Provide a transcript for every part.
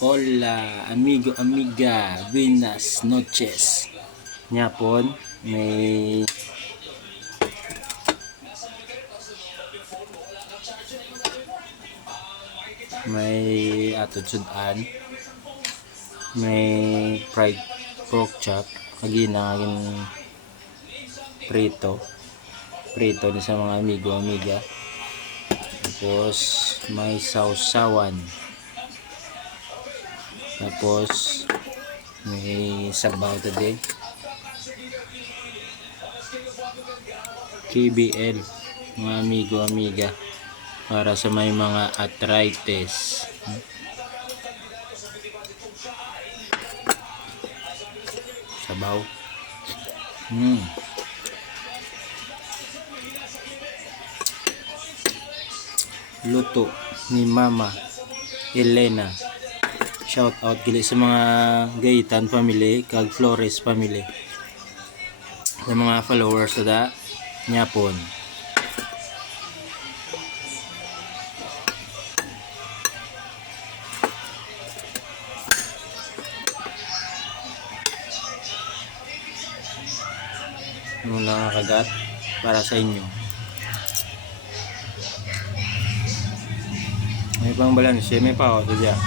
Hola, amigo, amiga, buenas noches. Nyapon, may atod sudan, may fried pork chop, agin prito ni sa mga amigo, amiga. Tapos may sausawan. Tapos may sabaw today. KBL, mga amigo, amiga, para sa may mga arthritis. Sabaw. Luto ni Mama Elena. Shout out gili sa mga Gaitan family kag Flores family, sa mga followers sa Nyapon. Yung lang kagat para sa inyo. May pang balanse, may pa ako dyan.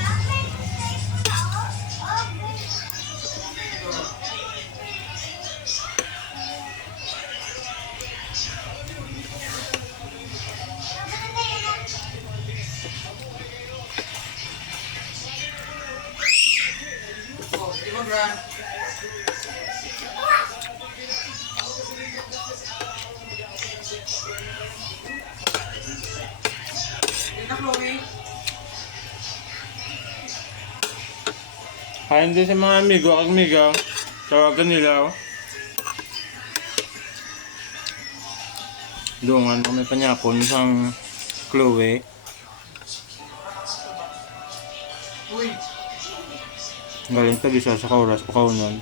Kain din sa mga amigo at amiga. Tawagan nila. Dungan kami panyapon isang Chloe. Galing tabi sa kauras pakaunan.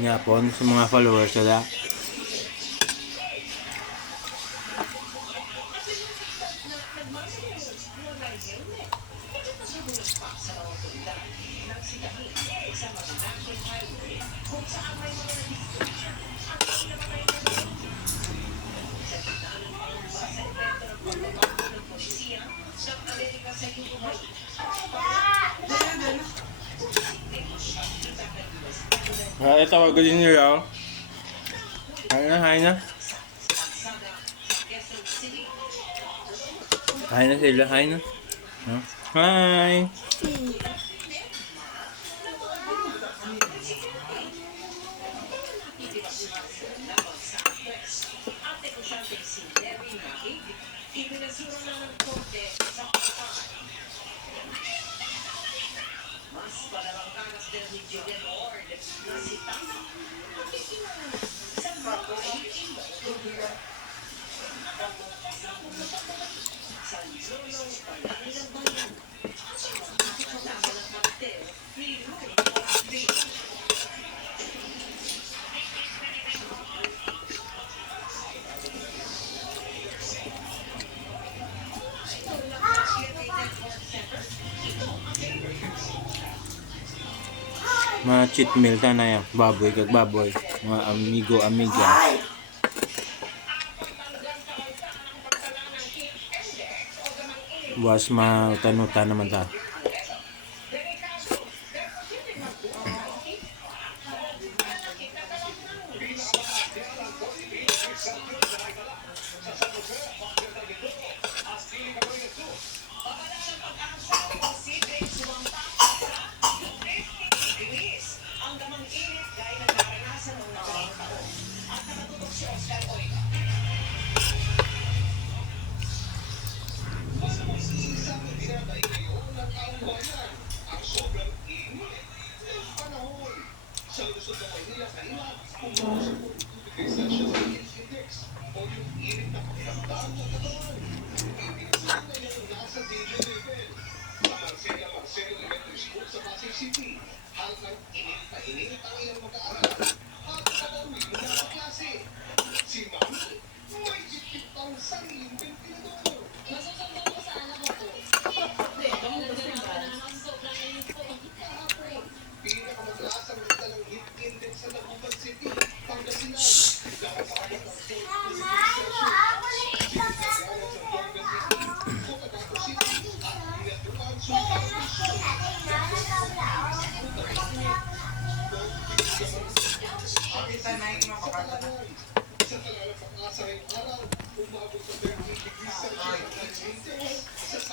Nyapon sa mga followers nila. Tawag din nila. Hi na. Hi na sila, hi na. Hi. Mga cheat meal ta na yan, baboy kag baboy, mga amigo, amiga. Buwas mautan-utan naman ta. Ang damang init gaya ng naranasan ng nakaraang taon. At nakatutok si Oscar Oida.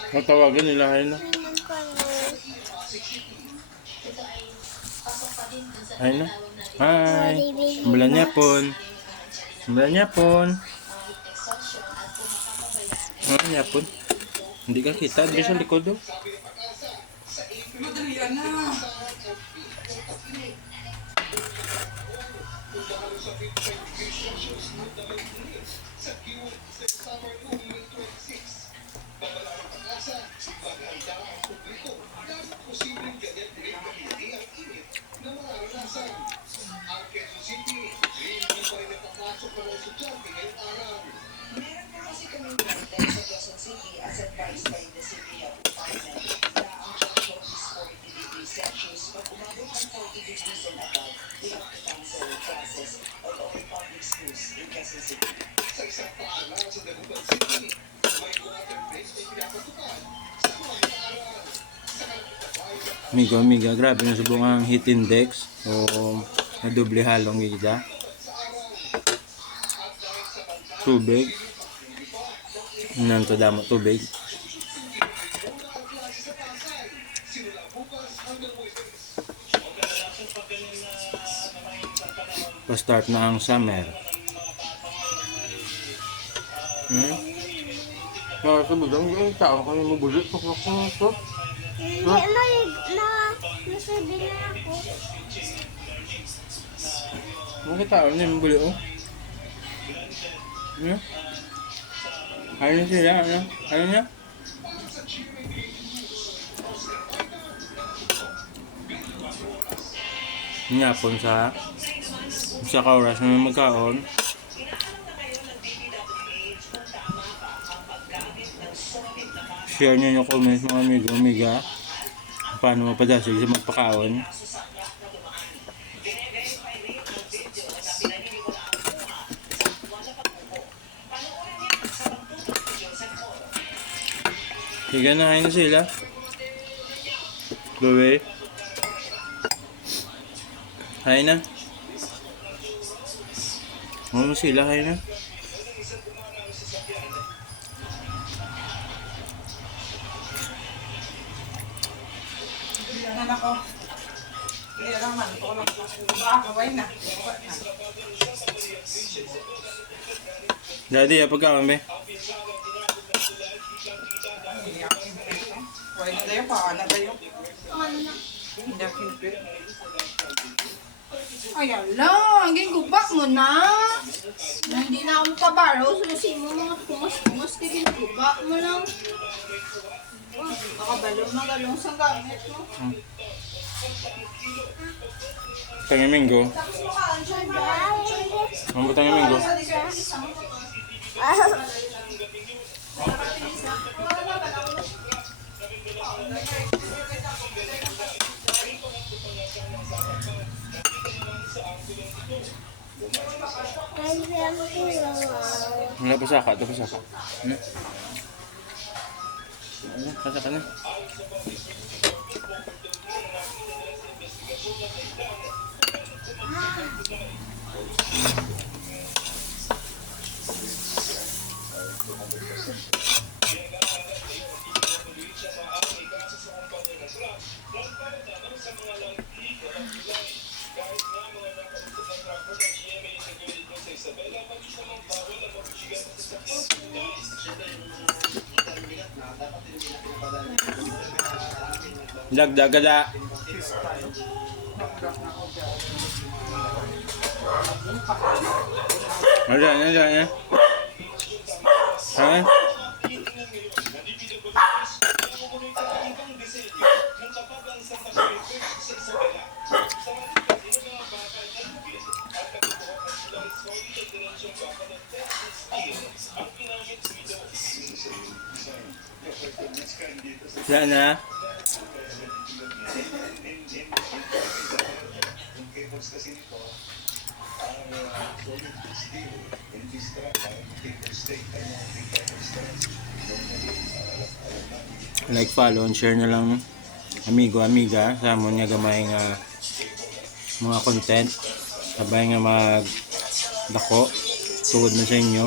Matawagan nila kayo na. Ay na. Hi. Bulan niya pon. Bulan niya pon. Bulan niya pon. Hindi ka kita. Di sa likod do. Madalian na. Meron po kasi kaming content sa Quezon City as advised by the City of Department na ang threshold is 40 degrees Celsius. Pag umabot ng 40 degrees and above, we have to cancel classes or all public schools in Quezon City. Sa isang paalam sa Dagupan City, may water base ay pinapatupad sa mga paaral. Migo, miga. Grabe na subong ang heat index. O na doble halong gida. Tubig. Nanto damo tubig. Pa-start na ang summer. Sabi lang, yung tao kami mabulit. Hindi na nasabi na ako. Mga tao niya mabulit oh. Ano sila? Ano niya? Nyapon sa kauras na may magkaon. Share nyo yung comments mga amigo-amiga. Paano mapadasig sa magpakaon. Higa na, hay na sila. Bebe. Hay na. Ano sila, hay na. Bilangan ako. Bilangan man. Ito ko lang. Kaway na. Daddy, pagkaon be? Kaway na tayo. Paano tayo? Hindi ako pinipit. Ay, ala. Hanggang gubak mo na. Na hindi na ako makabaro. Susi mo mga kumas-kumas ka ginugubak mo lang. Nakabalong magalong sa gamit mo. Tangiminggo. Tapos mo kaan siya dyan. Ang tangiminggo. Wala pa saka, ito pa saka. Ano, pasaka na. Dagdagada. Ano? Ha? Wala na? Like, follow, and share na lang amigo, amiga sa amon nga gamay nga mga content sabay nga mag dako tungod na sa inyo.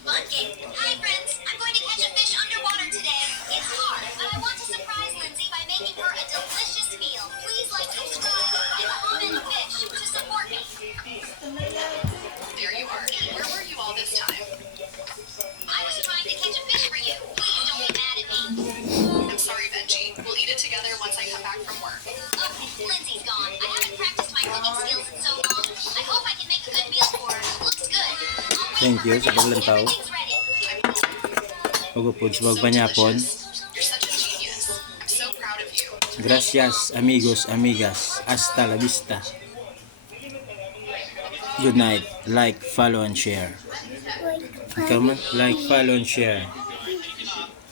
Fun game. Hi, friends. I'm going to catch a fish underwater today. It's hard, but I want to surprise Lindsay by making her a delicious meal. Please like, subscribe, and comment fish to support me. There you are. Where were you all this time? I was trying to catch a fish for you. Please don't be mad at me. I'm sorry, Benji. We'll eat it together once I come back from work. Lindsay's gone. I haven't practiced my cooking skills in so long. I hope I can make a good meal for her. Looks good. Thank you sa paglantaw. Everything's ready. Pagupod sa pagpanyapon. You're such a genius. I'm so proud of you. Gracias, amigos, amigas. Hasta la vista. Good night. Like, follow, and share. Ikaw man, like, follow, and share.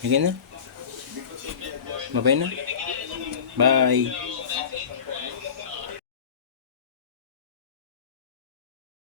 Sige na. Mabay na. Bye.